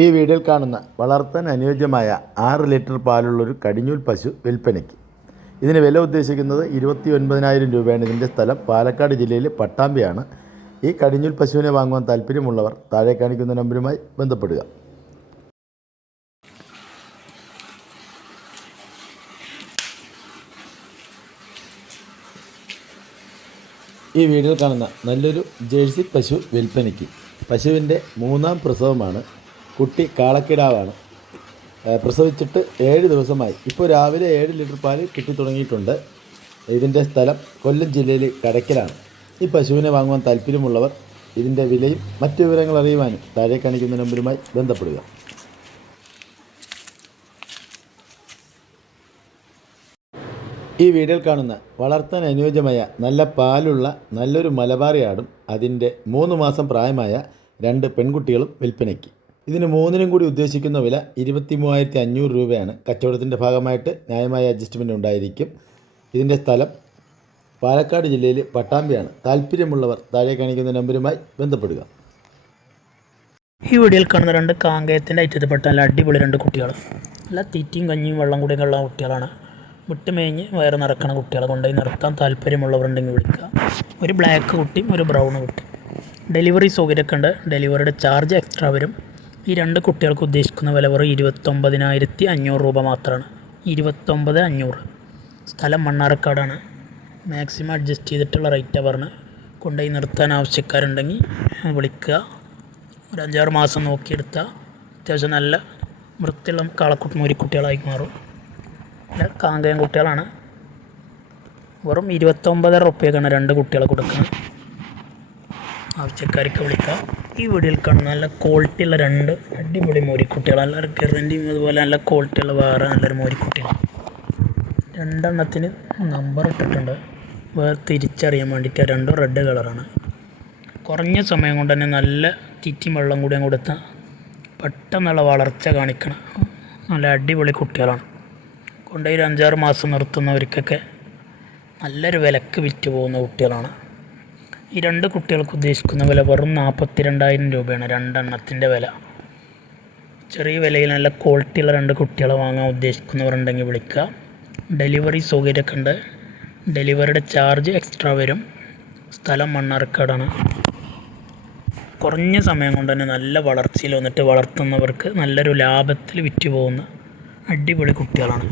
ഈ വീഡിയോയിൽ കാണുന്ന വളർത്താൻ അനുയോജ്യമായ 6 ലിറ്റർ പാലുള്ളൊരു കടിഞ്ഞൂൽ പശു വിൽപ്പനയ്ക്ക്. ഇതിന് വില ഉദ്ദേശിക്കുന്നത് 29,000 രൂപയാണ്. ഇതിൻ്റെ സ്ഥലം പാലക്കാട് ജില്ലയിലെ പട്ടാമ്പിയാണ്. ഈ കടിഞ്ഞൂൽ പശുവിനെ വാങ്ങുവാൻ താല്പര്യമുള്ളവർ താഴെ കാണിക്കുന്ന നമ്പറുമായി ബന്ധപ്പെടുക. ഈ വീഡിയോയിൽ കാണുന്ന നല്ലൊരു ജേഴ്സി പശു വിൽപ്പനയ്ക്ക്. പശുവിൻ്റെ 3ാം പ്രസവമാണ്. കുട്ടി കാളക്കിടാവാണ്. പ്രസവിച്ചിട്ട് 7 ദിവസമായി. ഇപ്പോൾ രാവിലെ 7 ലിറ്റർ പാല് കിട്ടി തുടങ്ങിയിട്ടുണ്ട്. ഇതിൻ്റെ സ്ഥലം കൊല്ലം ജില്ലയിൽ കടയ്ക്കലാണ്. ഈ പശുവിനെ വാങ്ങുവാൻ താല്പര്യമുള്ളവർ ഇതിൻ്റെ വിലയും മറ്റു വിവരങ്ങൾ അറിയുവാനും താഴെ കാണിക്കുന്ന നമ്പറുമായി ബന്ധപ്പെടുക. ഈ വീഡിയോയിൽ കാണുന്ന വളർത്താൻ അനുയോജ്യമായ നല്ല പാലുള്ള നല്ലൊരു മലബാറി ആടും അതിൻ്റെ 3 മാസം പ്രായമായ 2 പെൺകുട്ടികളും വിൽപ്പനയ്ക്ക്. ഇതിന് 3നും കൂടി ഉദ്ദേശിക്കുന്ന വില 23,500 രൂപയാണ്. കച്ചവടത്തിൻ്റെ ഭാഗമായിട്ട് ന്യായമായ അഡ്ജസ്റ്റ്മെൻറ്റ് ഉണ്ടായിരിക്കും. ഇതിൻ്റെ സ്ഥലം പാലക്കാട് ജില്ലയിൽ പട്ടാമ്പിയാണ്. താല്പര്യമുള്ളവർ താഴെ കാണിക്കുന്ന നമ്പറുമായി ബന്ധപ്പെടുക. ഈ വീഡിയോയിൽ കാണുന്ന 2 കാങ്കയത്തിൻ്റെ ഐറ്റത്തിൽപ്പെട്ട നല്ല അടിപൊളി 2 കുട്ടികൾ. നല്ല തീറ്റയും കഞ്ഞിയും വെള്ളം കൂടിയൊക്കെ ഉള്ള കുട്ടികളാണ്. വിട്ടുമേഞ്ഞ് വയറ് നിറക്കണ കുട്ടികളെ കൊണ്ടുപോയി നിർത്താൻ താല്പര്യമുള്ളവരുണ്ടെങ്കിൽ വിളിക്കുക. ഒരു ബ്ലാക്ക് കുട്ടിയും ഒരു ബ്രൗൺ കുട്ടി. ഡെലിവറി സൗകര്യമൊക്കെ ഉണ്ട്. ഡെലിവറിയുടെ ചാർജ് എക്സ്ട്രാ വരും. ഈ 2 കുട്ടികൾക്ക് ഉദ്ദേശിക്കുന്ന വില വെറും 29,500 രൂപ മാത്രമാണ്. 29,500. സ്ഥലം മണ്ണാർക്കാടാണ്. മാക്സിമം അഡ്ജസ്റ്റ് ചെയ്തിട്ടുള്ള റേറ്റാണ് പറഞ്ഞ് കൊണ്ടുപോയി നിർത്താൻ ആവശ്യക്കാരുണ്ടെങ്കിൽ വിളിക്കുക. ഒരു 5-6 മാസം നോക്കിയെടുത്താൽ അത്യാവശ്യം നല്ല വൃത്തിയുള്ള മൂരിക്കുട്ടികളായി മാറും. നല്ല കാങ്കയം കുട്ടികളാണ്. വെറും 29,000 റുപ്യക്കാണ് 2 കുട്ടികളെ കൊടുക്കുന്നത്. ആവശ്യക്കാർക്ക് വിളിക്കാം. ഈ വീഡിയോയിൽ കാണുന്ന നല്ല ക്വാളിറ്റിയുള്ള 2 അടിപൊളി മോരിക്കുട്ടികൾ. നല്ല കെറിൻ്റെയും അതുപോലെ നല്ല ക്വാളിറ്റിയുള്ള വേറെ നല്ലൊരു മോരിക്കുട്ടികളാണ്. 2 എണ്ണത്തിന് നമ്പർ ഇട്ടിട്ടുണ്ട്. വേറെ തിരിച്ചറിയാൻ വേണ്ടിയിട്ട് 2 റെഡ് കളറാണ്. കുറഞ്ഞ സമയം കൊണ്ട് തന്നെ നല്ല തീറ്റയും വെള്ളം കൂടി കൊടുത്താൽ പെട്ടെന്നുള്ള വളർച്ച കാണിക്കണം. നല്ല അടിപൊളി കുട്ടികളാണ്. കൊണ്ടുപോയി 5-6 മാസം നിർത്തുന്നവർക്കൊക്കെ നല്ലൊരു വിലക്ക് വിറ്റ് പോകുന്ന കുട്ടികളാണ്. ഈ 2 കുട്ടികൾക്ക് ഉദ്ദേശിക്കുന്ന വില വെറും 42,000 രൂപയാണ് 2 എണ്ണത്തിൻ്റെ വില. ചെറിയ വിലയിൽ നല്ല ക്വാളിറ്റിയുള്ള 2 കുട്ടികളെ വാങ്ങാൻ ഉദ്ദേശിക്കുന്നവരുണ്ടെങ്കിൽ വിളിക്കുക. ഡെലിവറി സൗകര്യമൊക്കെ ഉണ്ട്. ഡെലിവറിയുടെ ചാർജ് എക്സ്ട്രാ വരും. സ്ഥലം മണ്ണാർക്കാടാണ്. കുറഞ്ഞ സമയം കൊണ്ട് തന്നെ നല്ല വളർച്ചയിൽ വന്നിട്ട് വളർത്തുന്നവർക്ക് നല്ലൊരു ലാഭത്തിൽ വിറ്റ് പോകുന്ന അടിപൊളി കുട്ടികളാണ്.